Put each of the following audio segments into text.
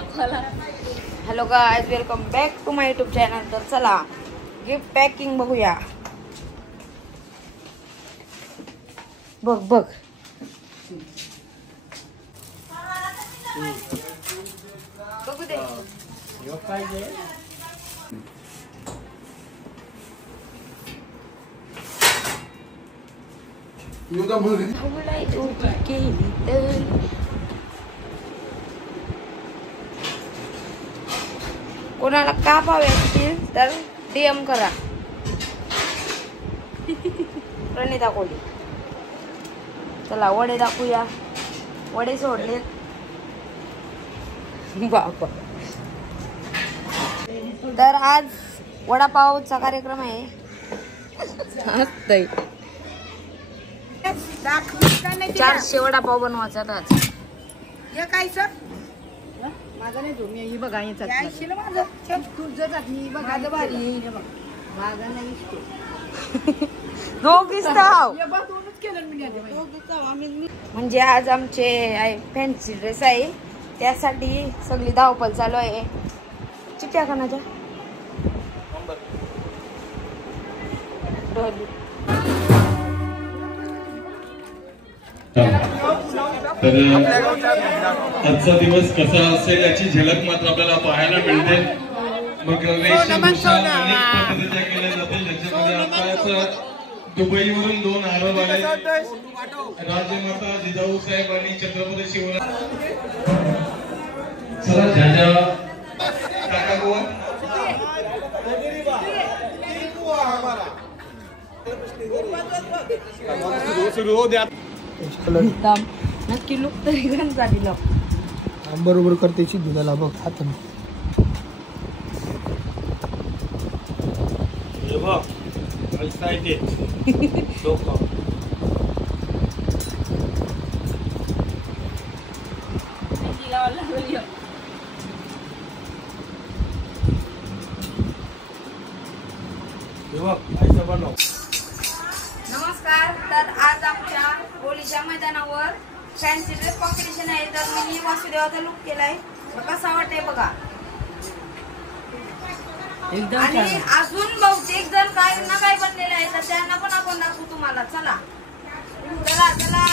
Hello guys, welcome back to my YouTube channel. तर चला gift packing बघूया. बघ बघ बघू दे. कोणाला कापावे असतील तर DM करा. प्रणिता कोली. चला वडे दाखवूया. वडे सोडलेत बाबा. तर आज वडापावचा कार्यक्रम आहे. 400 वडापाव बनवायचा आज. हे काय सर माझा नाही तुम्ही ही बघा याचा तुझं चटणी बघा भारी माझा नाही म्हणजे आज आमचे फॅन्सी ड्रेस आहे, त्यासाठी सगळी धावपळ चालू आहे. चिट्ट्या कोणाच्या तर आजचा दिवस कसा असेल याची झलक मात्र आपल्याला पाहायला मिळते. मग वेशभूषा अनेक पद्धतीच्या केल्या जातील, ज्याच्यामध्ये आताच दुबईवरून 2 आरब आले. राजमाता जिजाऊ साहेब आणि छत्रपती शिवराज. चला ज्या काका गोवा सुरू हो द्या. नक्की लुक तरी घाण झाली लोक बरोबर करते दुधाला बघ हात नमस्कार. तर आज आमच्या होळीच्या मैदानावर फॅन्सी ड्रेस कॉम्पिटिशन आहे. तर मी वासुदेवाचा लुक केलाय. कसा वाटतंय बघा. आणि अजून बहुतेक जण काय ना काय बनलेले आहे, तर त्यांना पण आपण दाखवू तुम्हाला. चला चला चला.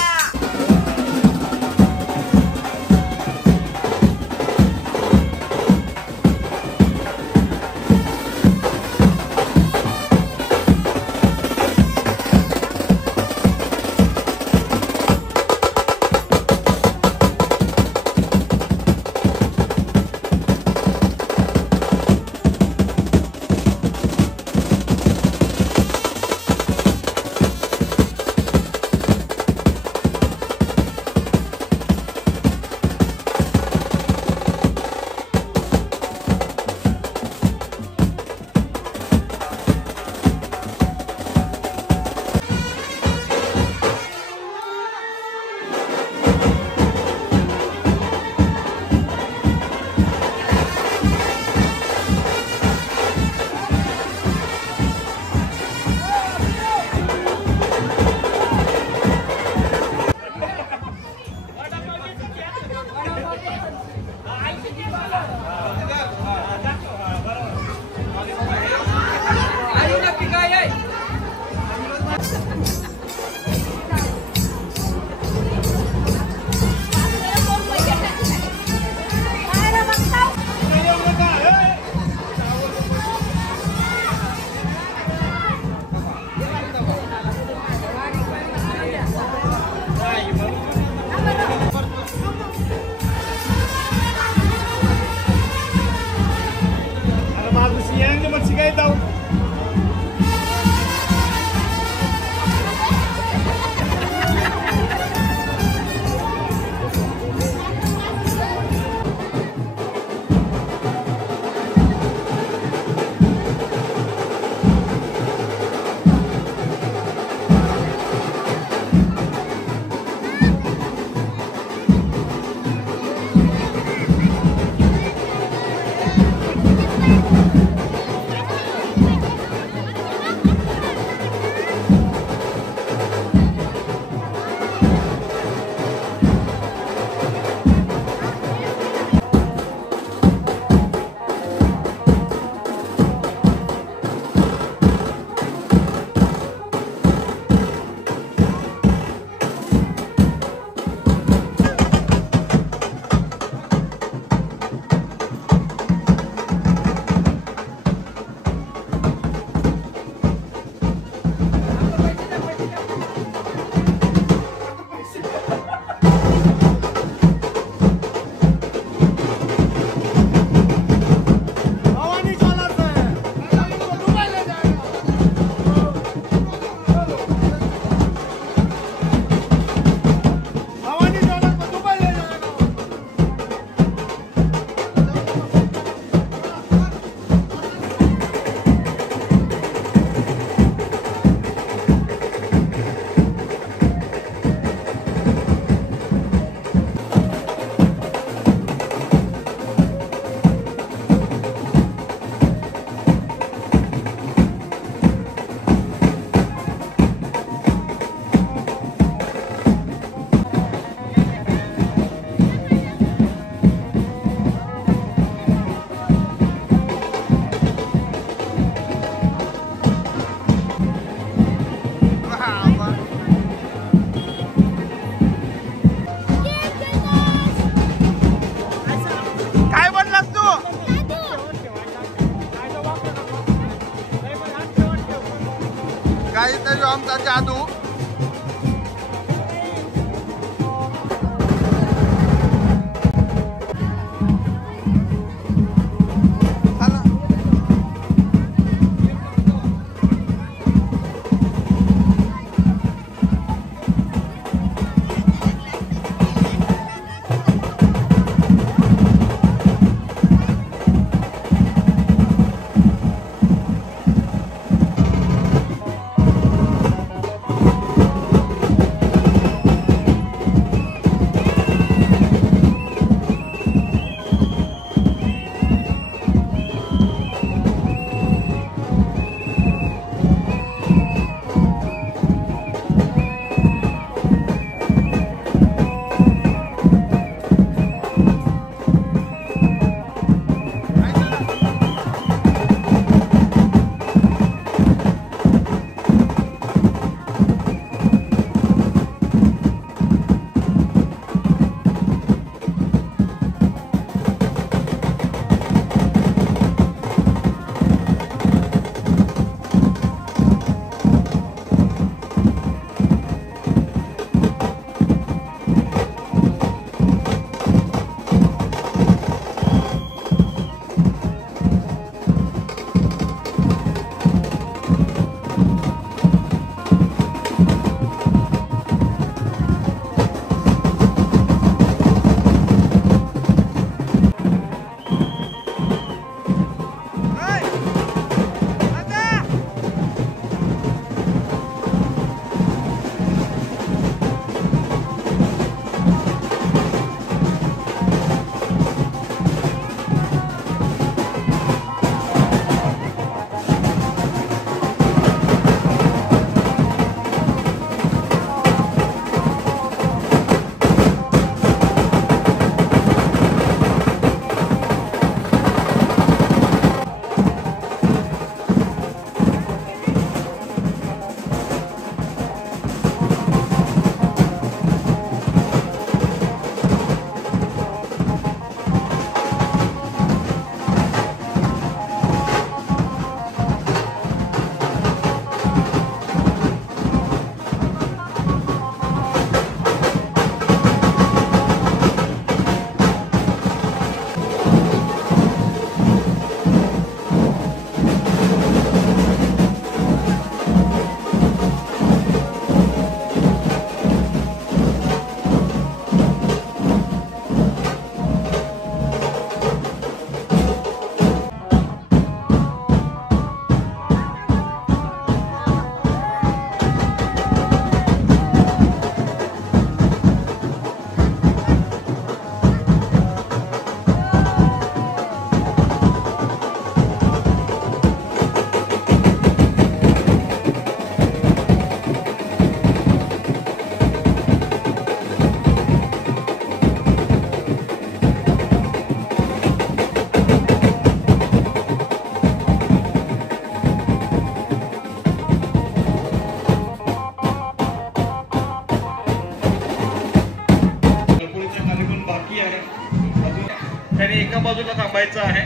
त्यांनी एका बाजूला थांबायचं आहे.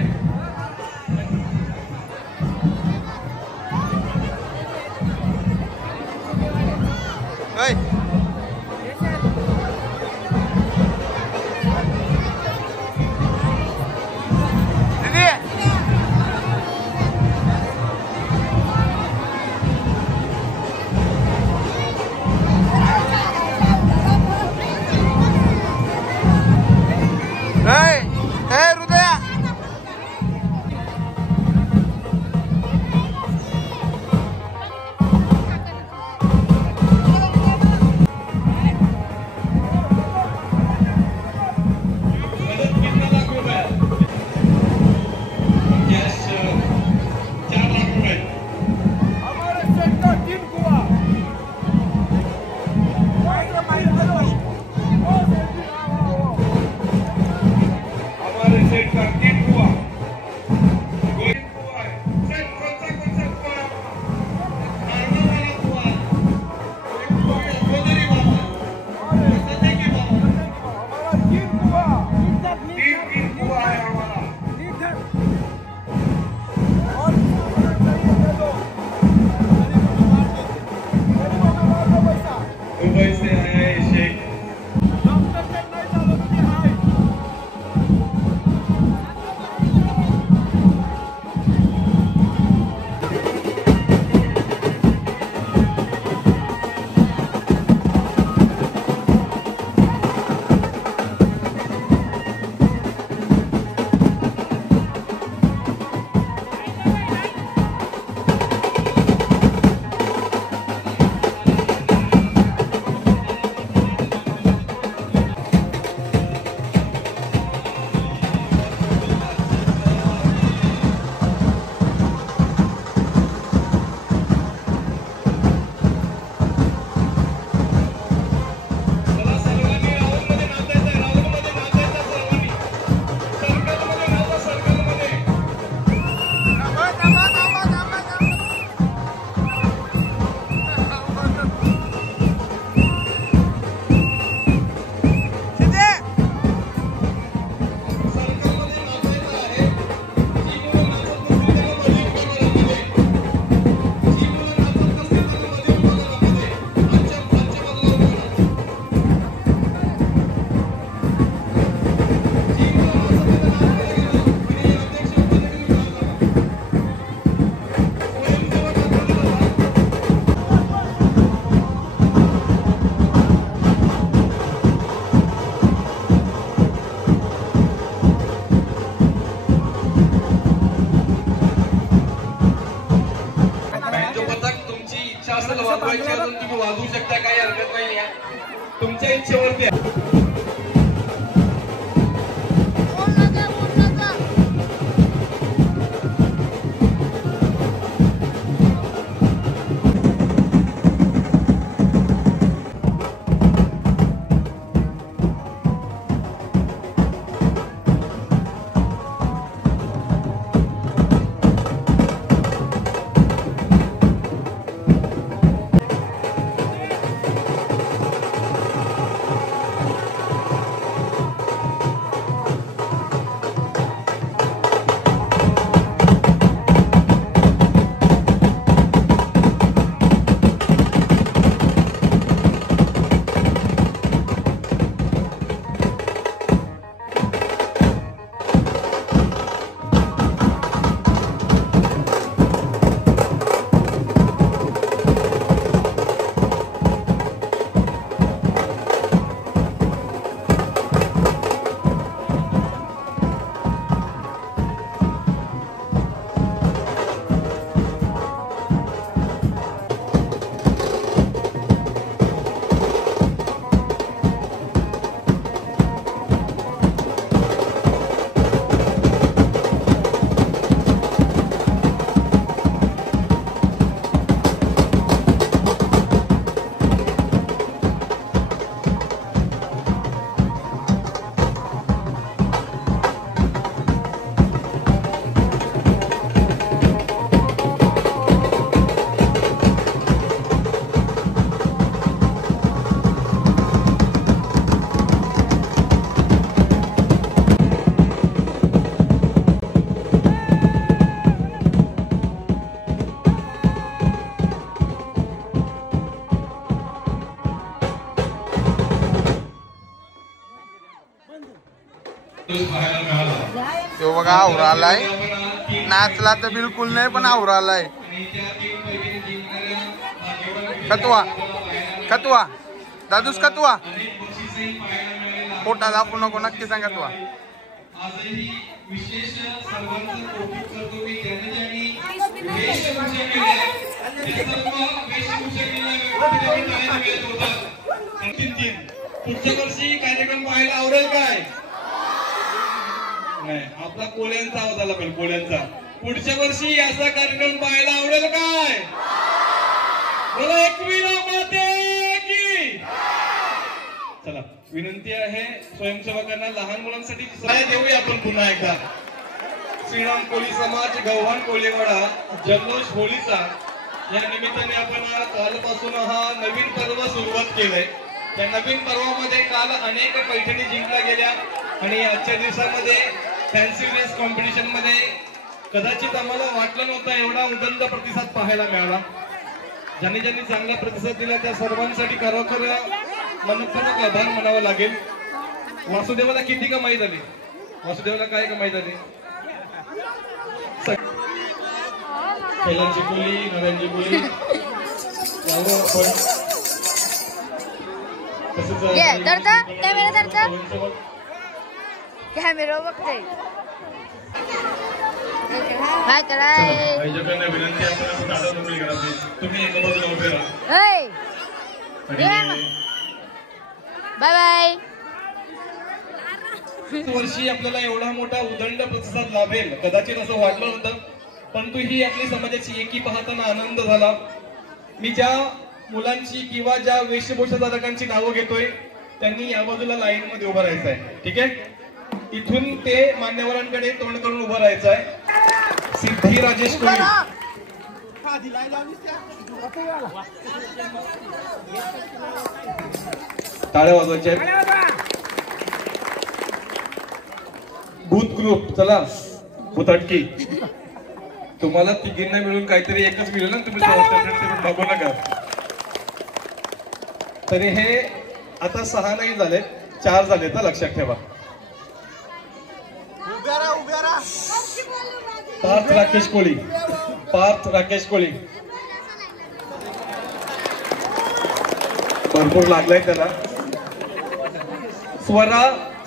वाजवायची अजून तुम्ही वाजवू शकता, काही हरकत नाही आहे, तुमच्या इच्छेवरती आहे. दिवस पाहायला मिळाला. तो बघा आवरा आलाय, नाचला तर बिलकुल नाही पण आवरा आलाय. खतवा खतवा दादूस खतवा पोटा दाखवू नको, नक्की सांगा तुला. आजही विशेष सर्वांचं कौतुक करतो मी ज्यांनी ज्यांनी वेशभूषा केल्या त्या सर्व वेशभूषा केलेल्या व्यक्तींना पुढच्या वर्षी कार्यक्रम पाहायला आवडेल काय? नाही, आपला कोल्यांचा आवाज आला पाहिजे, कोल्यांचा. पुढच्या वर्षी असा कार्यक्रम पाहायला आवडेल काय? बोला एकविरा माते की. चला, विनंती आहे स्वयंसेवकांना लहान मुलांसाठी सहाय्य देऊया आपण पुन्हा एकदा. श्रीराम कोळी समाज गव्हाण कोळीवाडा जल्लोष होळीचा या निमित्ताने आपण कालपासून हा नवीन पर्व सुरुवात केलंय. त्या नवीन पर्वामध्ये काल अनेक पैठणी जिंकल्या गेल्या आणि आजच्या दिवसामध्ये फॅन्सी ड्रेस कॉम्पिटिशन मध्ये कदाचित आम्हाला वाटलं नव्हतं एवढा उदंड प्रतिसाद पाहायला मिळाला. ज्यांनी ज्यांनी चांगला प्रतिसाद दिला त्या सर्वांसाठी खरोखर मनपूर्वक आभार म्हणावं लागेल. वासुदेवाला किती कमाई झाली? वासुदेवाला काय कमाई झाली? खेळांची बोली, नद्यांची बोली, कॅमेरा बघते. विनंती आपण तुम्ही एका बाजूला उभे राहा. Bye bye. वर्षी आपल्याला एवढा मोठा उदंड प्रतिसाद लाभेल कदाचित असं वाटलं होतं, परंतु ही आपली समाजाची एकी पाहताना आनंद झाला. मी ज्या मुलांची किंवा ज्या वेशभूषाधारकांची नावं घेतोय त्यांनी या बाजूला लाईन मध्ये उभं राहायचं आहे. ठीक आहे, इथून ते मान्यवरांकडे तोंड करून उभं राहायचं आहे. सिद्धी राजेश कोळी, टाळ्या वाजवायच्या. भूत ग्रुप, चला भूतटकी. तुम्हाला तिघींना मिळून काहीतरी एकच मिळेल ना, तुम्ही बघू नका. तरी हे आता 6 नाही झाले, 4 झाले तर लक्षात ठेवा. पार्थ राकेश कोळी, पार्थ राकेश कोळी भरपूर लागलाय त्याला. स्वरा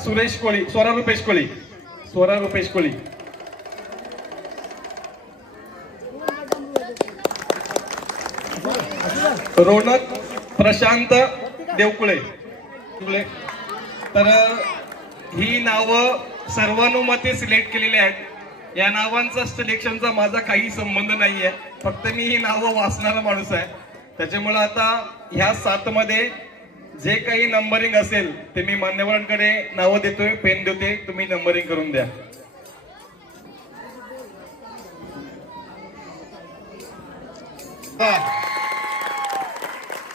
सुरेश कोळी, स्वरा रुपेश कोळी, स्वरा रुपेश कोळी. रोनक प्रशांत देवकुळे. तर ही नावं सर्वानुमते सिलेक्ट केलेली आहेत. या नावांचा सिलेक्शनचा माझा काही संबंध नाहीये, फक्त मी ही नावं वाचणारा माणूस आहे. त्याच्यामुळे आता ह्या 7 मध्ये जे काही नंबरिंग असेल ते मी मान्यवरांकडे नावं देतोय, पेन देतोय, तुम्ही नंबरिंग करून द्या.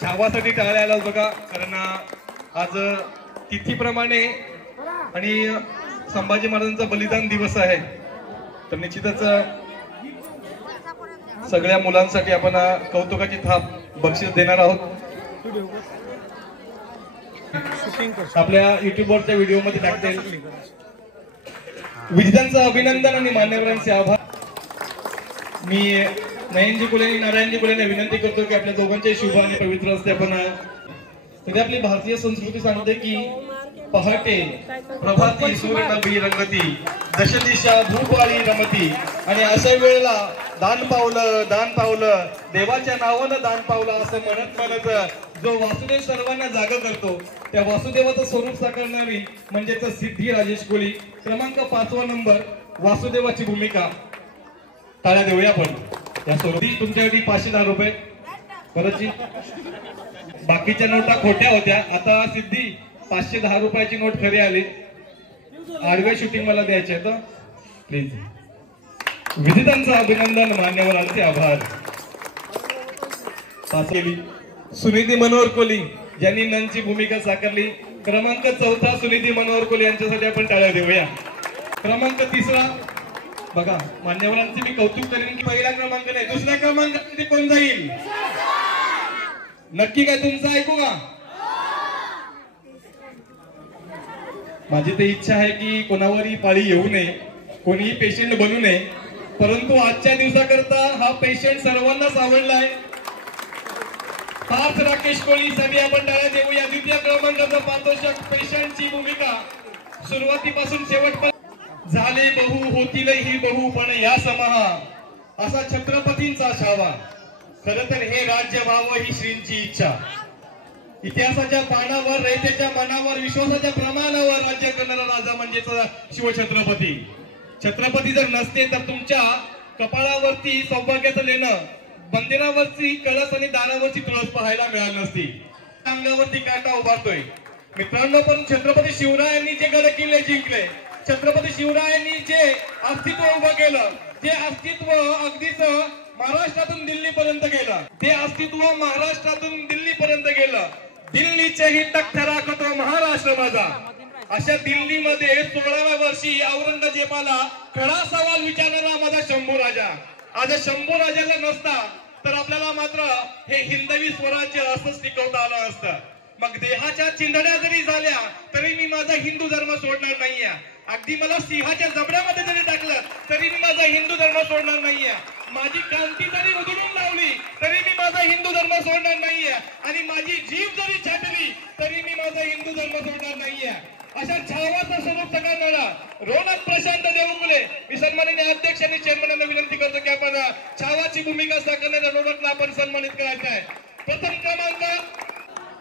छावासाठी टाळ्या आला बघा, कारण आज तिथीप्रमाणे आणि संभाजी महाराजांचा बलिदान दिवस आहे. तर निश्चितच सगळ्या मुलांसाठी आपण कौतुकाची थाप बक्षीस देणार आहोत. आपल्या युट्यूबवरच्या व्हिडिओ मध्ये टाकते. विजेत्यांचं अभिनंदन आणि मान्यवरांचे आभार. मी नयनजी कुले आणि नारायणजी कुलेने विनंती करतो की आपल्या दोघांचे शुभ आणि पवित्र असते. आपण तरी आपली भारतीय संस्कृती सांगते की पहाटे प्रभाती सूर्यनभी रंगती, दशदिशा धूपवाळी रमती. आणि अशा वेळेला दान पावलं देवाच्या नावानं दान पावलं असं म्हणत जो वासुदेव सर्वांना जागा करतो त्या वासुदेवाचं स्वरूप साकारणारी म्हणजेच सिद्धी राजेश कोळी. क्रमांक 5वा नंबर, वासुदेवाची भूमिका. टाळ्या देऊया आपण या स्वरूपी. तुमच्यासाठी 510 रुपये. परतची बाकीच्या नोटा खोट्या होत्या, आता सिद्धी 510 रुपयाची नोट खरी आली. आडवे शूटिंग मला द्यायचे आहे तर प्लीज. विजेत्यांचं अभिनंदन, मान्यवरांचे आभार. सुनिधी मनोहर कोली ज्यांनी नंदची भूमिका साकारली. क्रमांक 4 सुनिधी मनोहर कोली यांच्यासाठी आपण टाळ्या देऊया. क्रमांक 3 बघा, मान्यवरांचे मी कौतुक करेन की पहिला क्रमांक नाही, दुसऱ्या क्रमांकामध्ये कोण जाईल नक्की काय तुमचं ऐकू का? माझी तर इच्छा आहे की कोणावरही पाळी येऊ नये, कोणीही पेशंट बनू नये, परंतु आजच्या दिवसाकरता हा पेशंट सर्वांनाच आवडलाय. पाच राकेश कोळीसाठी आपण टाळ्या देऊया. द्वितीय क्रमांकाचा पारितोषिक पेशंटची भूमिका सुरुवातीपासून शेवटपर्यंत. झाले बहु होतील ही बहु पण या समाहा, असा छत्रपतींचा छावा. खर तर हे राज्य व्हावं ही श्रींची इच्छा. इतिहासाच्या पानावर, रयतेच्या मनावर, विश्वासाच्या प्रमाणावर राज्य करणारा राजा म्हणजेच शिवछत्रपती. छत्रपती जर नसते तर तुमच्या कपाळावरती सौभाग्याचं लेणं, मंदिरावरची कळस आणि दारावरची तुळस पाहायला मिळाली नसती. अंगावरती काटा उभारतोय मित्रांनो. पण छत्रपती शिवरायांनी जे गड किल्ले जिंकले, छत्रपती शिवरायांनी जे अस्तित्व उभं केलं, जे अस्तित्व अगदीच महाराष्ट्रातून दिल्लीपर्यंत गेलं, ते अस्तित्व महाराष्ट्रातून दिल्लीपर्यंत गेलं. दिल्लीचेही तख्त राखतो महाराष्ट्र माझा. अशा दिल्लीमध्ये 16व्या वर्षी औरंगजेबाला खरा सवाल विचारणारा माझा शंभू राजा. आज शंभू राजाला नसता तर आपल्याला मात्र हे हिंदवी स्वराज्य असंच टिकवता आलं असतं. मग देहाच्या चिंधड्या जरी झाल्या तरी मी माझा हिंदू धर्म सोडणार नाहीये. अगदी मला सिंहाच्या जबड्यामध्ये जरी टाकलं तरी मी माझा हिंदू धर्म सोडणार नाहीये. माझी क्रांती जरी उधळून लावली तरी मी माझा हिंदू धर्म सोडणार नाहीये. आणि माझी जीभ जरी छाटली तरी मी माझा हिंदू धर्म सोडणार नाहीये. अशा छावाचं स्वरूप करणारा रोनक प्रशांत देवमुले, मी सन्माननीय अध्यक्ष आणि चेअरमॅनना विनंती करतो की आपण छावाची भूमिका साकारणाऱ्या रोनकला आपण सन्मानित करायचं आहे. प्रथम क्रमांक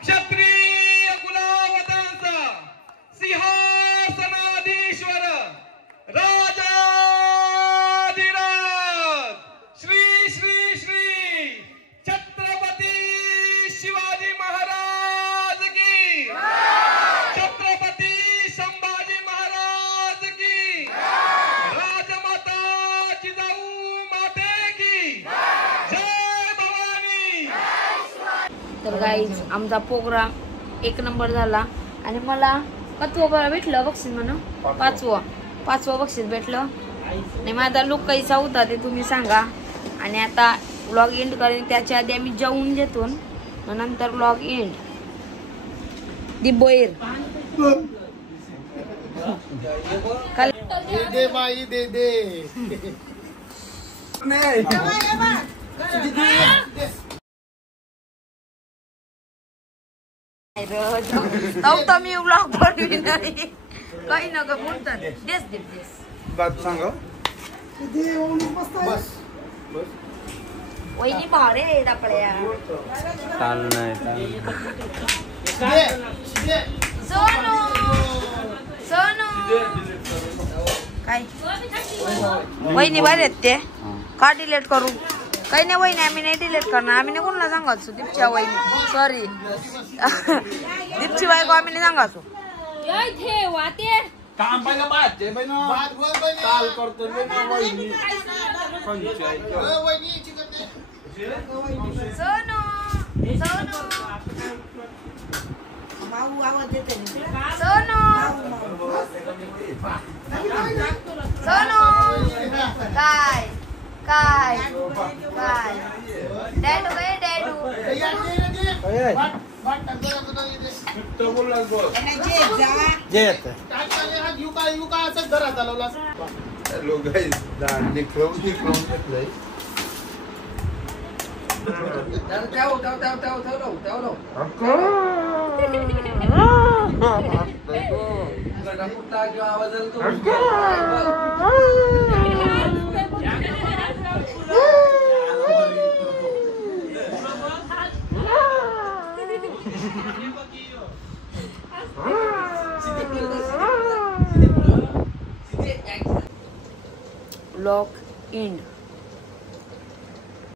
क्षत्रिय कुलावतांचा सिंहासनाधीश्वर राजाधिराज श्री श्री श्री छत्रपती शिवाजी महाराज की, छत्रपती संभाजी महाराज की, राजमाता जिजाऊ माते की जय भवानी. तर गाईज आमचा प्रोग्राम 1 नंबर झाला आणि मला 5वं भेटलं बक्षीस म्हणून. 5वं बक्षीस भेटलं. आणि माझा लुक कैसा होता ते तुम्ही सांगा. आणि आता व्लॉग एंड करेन, त्याच्या आधी आम्ही जेवून घेतो, नंतर व्लॉग एंड. दी बोयर दे बाई दे दे. नव्हता मी व्लॉग बनवी नाही काही नका बोलतात. देस देस देस बात सांगा. वहिनी भावरे आहेत आपल्या. सोनू सोनू काय वहिनी भारी आहेत ते. का डिलीट करू? काही नाही वहिनी, आम्ही नाही डिलीट करणार. आम्ही नाही कोणाला सांगायचो. दीपच्या वहिनी सॉरी दीपची बायको आम्ही नाही सांगायचो. सोनू सोनू सोनू सोनू काय काय काय डॅडू काय डॅडू Lock in.